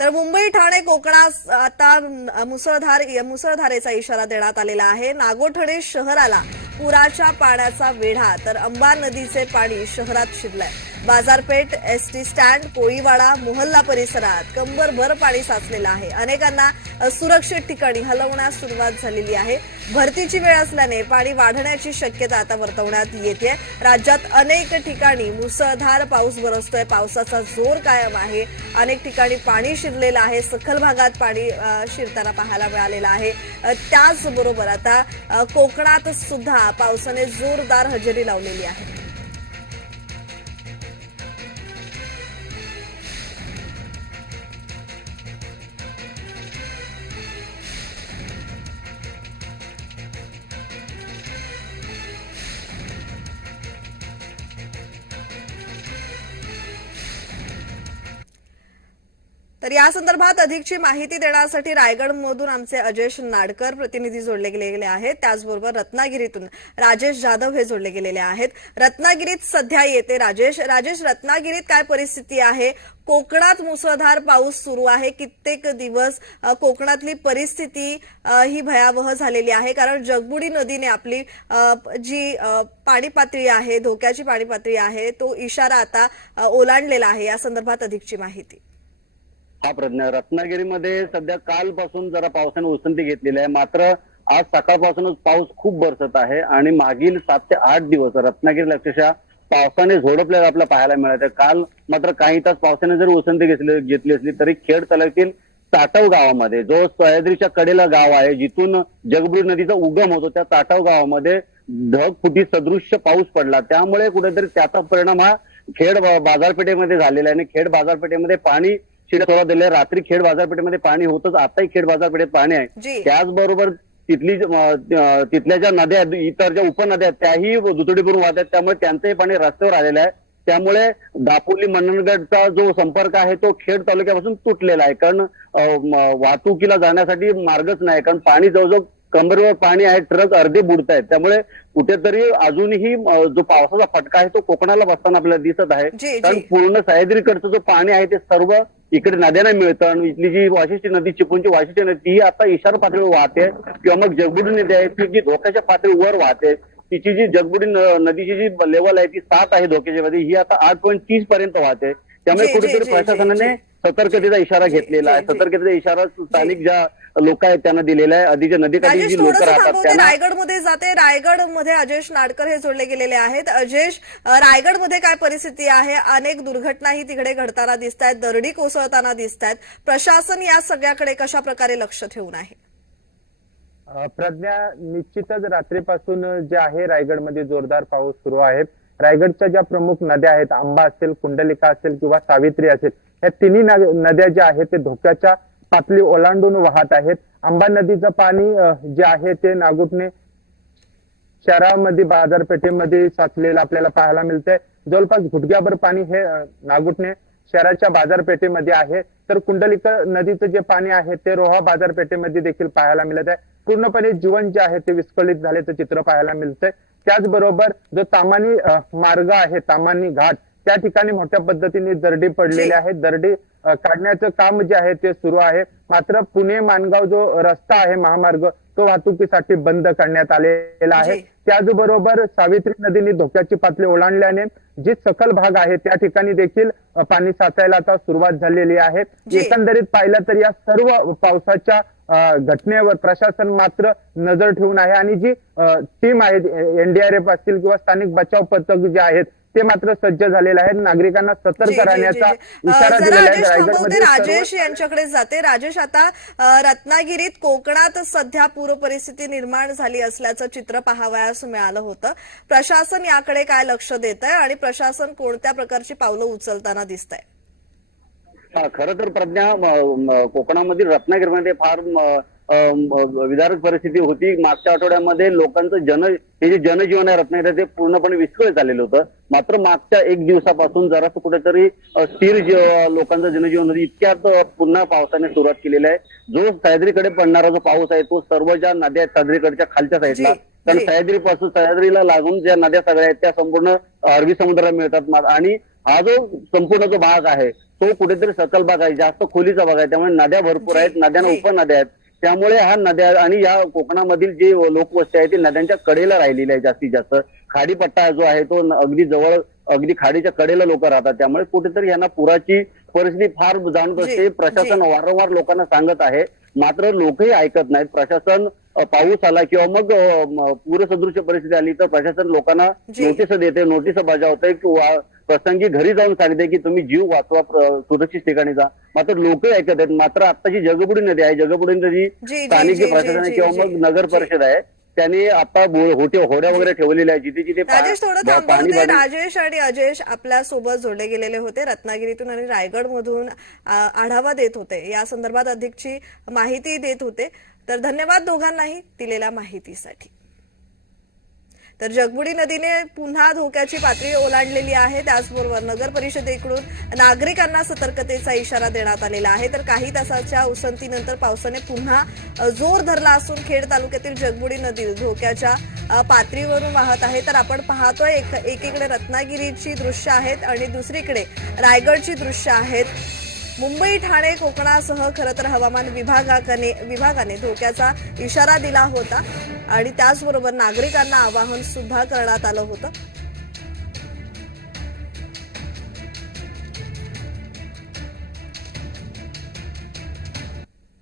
तर मुंबई ठाणे कोकणास आता मुसळधार मुसळधारेचा इशारा देण्यात आलेला आहे. नागोठणे शहराला पुराच्या पाण्याचा वेढा तर अंबा नदीचे पाणी शहरात शिरलंय. बाजारपेठ एस टी स्टँड कोळीवाडा मोहल्ला परिसरात कंबरभर पाणी साचलेलं आहे. अनेकांना सुरक्षित ठिकाणी हलवण्यास सुरुवात झालेली आहे. भरतीची वेळ असल्याने पाणी वाढण्याची शक्यता आता वर्तवण्यात येते. राज्यात अनेक ठिकाणी मुसळधार पाऊस बरसतोय. पावसाचा जोर कायम आहे. अनेक ठिकाणी पाणी शिरलेलं आहे. सखल भागात पाणी शिरताना पाहायला मिळालेलं आहे. त्याचबरोबर आता कोकणात सुद्धा पावसाने जोरदार हजेरी लावलेली आहे. तर या संदर्भात अधिकची माहिती देण्यासाठी रायगडमधून आमचे अजेश नाडकर प्रतिनिधी जोडले गेलेले आहेत. त्याचबरोबर रत्नागिरीतून राजेश जाधव हे जोडले गेलेले आहेत. रत्नागिरीत सध्या येते राजेश. राजेश रत्नागिरीत काय परिस्थिती आहे? कोकणात मुसळधार पाऊस सुरू आहे. कित्येक दिवस कोकणातली परिस्थिती ही भयावह झालेली आहे. कारण जगबुडी नदीने आपली जी पाणी पातळी आहे धोक्याची पाणी पातळी आहे तो इशारा आता ओलांडलेला आहे. या संदर्भात अधिकची माहिती. हा प्रश्न. रत्नागिरीमध्ये सध्या कालपासून जरा पावसाने उसंती घेतलेली आहे. मात्र आज सकाळपासूनच पाऊस खूप बरसत आहे आणि मागील सात ते आठ दिवस रत्नागिरीला अक्षरशः पावसाने झोडपल्याला आपल्याला पाहायला मिळत आहे. काल मात्र काही तास पावसाने जर उसंती घेतली घेतली असली तरी खेड तालुक्यातील ताटव गावामध्ये जो सह्याद्रीच्या कडेला गाव आहे जिथून जगबुडी नदीचा उगम होतो त्या ताटव गावामध्ये ढगफुटी सदृश्य पाऊस पडला. त्यामुळे कुठेतरी त्याचा परिणाम हा खेड बाजारपेठेमध्ये झालेला आहे आणि खेड बाजारपेठेमध्ये पाणी शिरत दिले रात्री खेड बाजारपेठेमध्ये पाणी होतच. आताही खेड बाजारपेठेत पाणी आहे. त्याचबरोबर तिथली तिथल्या ज्या नद्या इतर ज्या उपनद्या आहेत त्याही दुतडी भरून वाहत आहेत. त्यामुळे त्यांचंही पाणी रस्त्यावर आलेलं आहे. त्यामुळे दापोली मंडणगडचा जो संपर्क आहे तो खेड तालुक्यापासून तुटलेला आहे. कारण वाहतुकीला जाण्यासाठी मार्गच नाही. कारण पाणी जवळजवळ कमरेवर पाणी आहे. ट्रक अर्धे बुडत आहेत. त्यामुळे कुठेतरी अजूनही जो पावसाचा फटका आहे तो कोकणाला बसताना आपल्याला दिसत आहे. कारण पूर्ण सह्याद्रीकडचं जो पाणी आहे ते सर्व इकडे नद्यांना मिळतं आणि इथली जी वाशिष्ठी नदी चिपळूणची वाशिष्ठी नदी ही आता इशारा पातळीवर वाहते किंवा मग जगबुडी नदी आहे ती जी धोक्याच्या पातळीवर वाहते तिची जी जगबुडी नदीची जी लेवल आहे ती सात आहे धोक्याच्या मध्ये ही आता आठ पॉईंट तीस पर्यंत वाहते त्यामुळे कुठेतरी प्रशासनाने. सतर्कतेचा इशारा जी, घेतलेला आहे. जी, जी. सतर्कतेचा इशारा स्थानिक ज्या लोक आहेत त्यांना दिलेला आहे. आधीच्या नदीकाठी राजेश जी लोक राहतात त्यांना रायगडमध्ये जाते. रायगडमध्ये अजेश नाडकर हे जोडले गेलेले आहेत. अजेश रायगडमध्ये काय परिस्थिती आहे? अनेक दुर्घटनाही तिकडे घडताना दिसत आहेत दरडी कोसळताना दिसत आहेत प्रशासन या सगळ्याकडे कशा प्रकारे लक्ष ठेवून आहे? प्रज्ञा निश्चितच रात्रीपासून जे आहे रायगडमध्ये जोरदार पाऊस सुरू आहे. रायगडच्या ज्या प्रमुख नद्या आहेत आंबा असेल कुंडलिका असेल किंवा सावित्री असेल या तिन्ही नद्या ज्या आहेत ते धोक्याच्या पातळी ओलांडून वाहत आहेत. आंबा नदीचं पाणी जे आहे ते नागुटने शहरामध्ये बाजारपेठेमध्ये साचलेलं आपल्याला पाहायला मिळतंय. जवळपास घुटक्याभर पाणी हे नागुटणे शहराच्या बाजारपेठेमध्ये आहे. तर कुंडलिका नदीचं जे पाणी आहे ते रोहा बाजारपेठेमध्ये देखील पाहायला मिळत आहे पूर्णपणे जीवन जे आहे ते विस्कळीत झाल्याचं चित्र पाहायला मिळतंय. त्याचबरोबर जो तामानी मार्ग आहे तामानी घाट त्या ठिकाणी मोठ्या पद्धतीने दरडी पडलेली. आहे दरडी काढण्याचं काम जे आहे ते सुरू आहे मात्र पुणे मानगाव जो रस्ता आहे महामार्ग तो वाहतुकीसाठी बंद करण्यात आलेला आहे. त्याचबरोबर सावित्री नदीने धोक्याची पातळी ओलांडल्याने जे सकल भाग आहे त्या ठिकाणी देखील पाणी साचायला आता सुरुवात झालेली आहे. एकंदरीत पाहिलं तर या सर्व पावसाच्या घटनेवर प्रशासन मात्र नजर ठेवून आहे. आणि जी टीम आहे एनडीआरएफ असतील किंवा स्थानिक बचाव पथक जे आहेत ते मात्र सज्ज झालेले आहेत. नागरिकांना सतर्क राहण्याचा इशारा दिलेला आहे. राजेश रायगडमध्ये यांच्याकडे जाते. राजेश आता रत्नागिरीत कोकणात सध्या पूर परिस्थिती निर्माण झाली असल्याचं चित्र पाहावयास मिळालं होतं. प्रशासन याकडे काय लक्ष देत आहे आणि प्रशासन कोणत्या प्रकारची पावलं उचलताना दिसत आहे खरं तर प्रज्ञा कोकणामधील रत्नागिरीमध्ये फार विदारक परिस्थिती होती. मागच्या आठवड्यामध्ये लोकांचं जन हे जे जनजीवन आहे रत्नागिरी ते पूर्णपणे विस्कळीत झालेलं होतं. मात्र मागच्या एक दिवसापासून जरासं कुठेतरी स्थिर लोकांचं जनजीवन होतं इतक्यात अ, पुन्हा पावसाने सुरुवात केलेली आहे. जो सह्याद्रीकडे पडणारा जो पाऊस आहे तो सर्व ज्या नद्या आहेत सह्याद्रीकडच्या खालच्या साईडला कारण जी. सह्याद्री पासून सह्याद्रीला लागून ज्या नद्या सगळ्या आहेत त्या संपूर्ण अरबी समुद्राला मिळतात. आणि हा जो संपूर्ण जो भाग आहे तो कुठेतरी सकल भाग आहे जास्त खोलीचा भाग आहे त्यामुळे नद्या भरपूर आहेत नद्यांना. उपनद्या आहेत त्यामुळे हा नद्या आणि या कोकणामधील जे लोकवस्ती आहे ती नद्यांच्या कडेला राहिलेली आहे जास्तीत जास्त खाडीपट्टा जो आहे तो अगदी जवळ अगदी खाडीच्या कडेला लोक राहतात त्यामुळे कुठेतरी यांना पुराची परिस्थिती फार जाणवत जी, असते प्रशासन. वारंवार लोकांना सांगत आहे मात्र लोकही ऐकत नाहीत प्रशासन पाऊस आला किंवा मग पूरसदृश्य परिस्थिती आली तर प्रशासन लोकांना. नोटीस देते नोटीस बजावते किंवा प्रसंगी घरी जाऊन सांगते की तुम्ही जीव वाचवा सुरक्षित ठिकाणी जा. मात्र लोकही ऐकत आहेत मात्र आताची जगबुडी नदी आहे. जगबुडी नदी स्थानिक प्रशासन किंवा मग नगर. परिषद आहे त्यांनी आता होटे होड्या वगैरे ठेवलेल्या आहे जिथे जिथे थोडं राजेश आणि अजेश आपल्यासोबत जोडले गेलेले होते. रत्नागिरीतून आणि रायगड मधून आढावा देत होते. या संदर्भात अधिकची माहिती देत होते. तर धन्यवाद दोघांनाही दिलेल्या माहितीसाठी. तर जगबुडी नदीने पुन्हा धोक्याची पातळी ओलांडलेली आहे. त्याचबरोबर नगर परिषदेकडून नागरिकांना सतर्कतेचा इशारा देण्यात आलेला आहे. तर काही तासाच्या उसंतीनंतर पावसाने पुन्हा जोर धरला असून खेड तालुक्यातील जगबुडी नदी धोक्याच्या पातळीवरून वाहत आहे. तर आपण पाहतोय एक एकीकडे रत्नागिरीची दृश्य आहेत आणि दुसरीकडे रायगडची दृश्य आहेत. मुंबई ठाणे कोकणासह खरं तर हवामान विभागाने विभागाने धोक्याचा इशारा दिला होता. आणि त्याचबरोबर नागरिकांना आवाहन सुद्धा करण्यात आलं होतं.